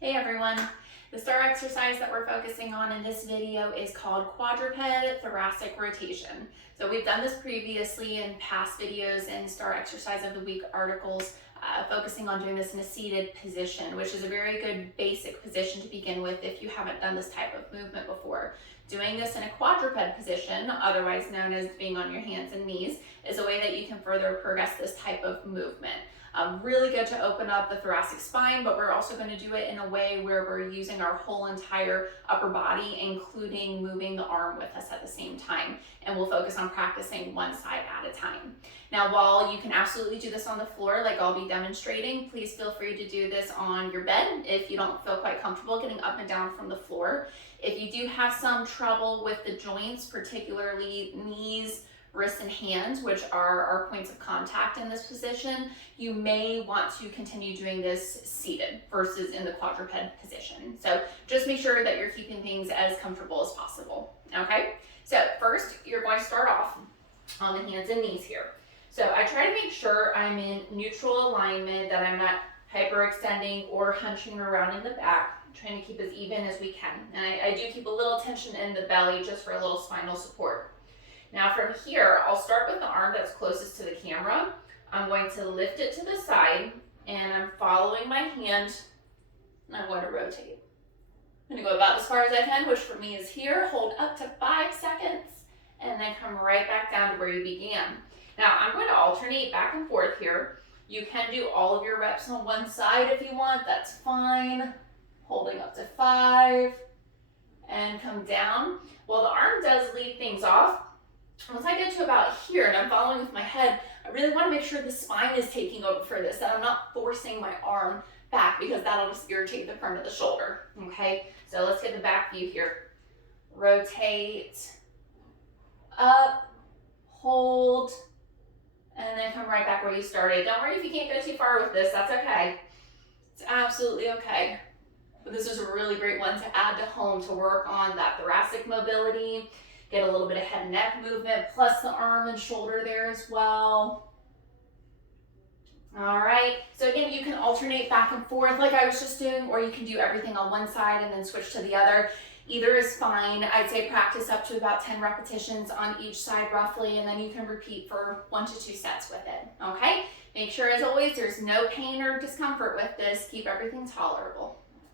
Hey everyone! The STAR exercise that we're focusing on in this video is called Quadruped Thoracic Rotation. So we've done this previously in past videos in STAR Exercise of the Week articles, focusing on doing this in a seated position, which is a very good basic position to begin with if you haven't done this type of movement before. Doing this in a quadruped position, otherwise known as being on your hands and knees, is a way that you can further progress this type of movement. Really good to open up the thoracic spine, but we're also going to do it in a way where we're using our whole entire upper body, including moving the arm with us at the same time. And we'll focus on practicing one side at a time. Now, while you can absolutely do this on the floor, like I'll be demonstrating, please feel free to do this on your bed if you don't feel quite comfortable getting up and down from the floor. If you do have some trouble with the joints, particularly knees, wrists, and hands, which are our points of contact in this position, you may want to continue doing this seated versus in the quadruped position. So just make sure that you're keeping things as comfortable as possible. Okay, so first you're going to start off on the hands and knees here. So I try to make sure I'm in neutral alignment, that I'm not hyperextending or hunching around in the back, trying to keep as even as we can. And I do keep a little tension in the belly just for a little spinal support. Now from here, I'll start with the arm that's closest to the camera. I'm going to lift it to the side and I'm following my hand and I'm going to rotate. I'm going to go about as far as I can, which for me is here. Hold up to 5 seconds and then come right back down to where you began. Now I'm going to alternate back and forth here. You can do all of your reps on one side if you want, that's fine. Holding up to 5 and come down. Well, the arm does lead things off. Once I get to about here and I'm following with my head, I really want to make sure the spine is taking over for this, that I'm not forcing my arm back because that'll just irritate the front of the shoulder. Okay, so let's get the back view here. Rotate, up, hold, and then come right back where you started. Don't worry if you can't go too far with this, that's okay. It's absolutely okay. But this is a really great one to add to home to work on that thoracic mobility. Get a little bit of head and neck movement, plus the arm and shoulder there as well. All right, so again, you can alternate back and forth like I was just doing, or you can do everything on one side and then switch to the other. Either is fine. I'd say practice up to about 10 repetitions on each side roughly, and then you can repeat for 1 to 2 sets with it, okay? Make sure, as always, there's no pain or discomfort with this. Keep everything tolerable.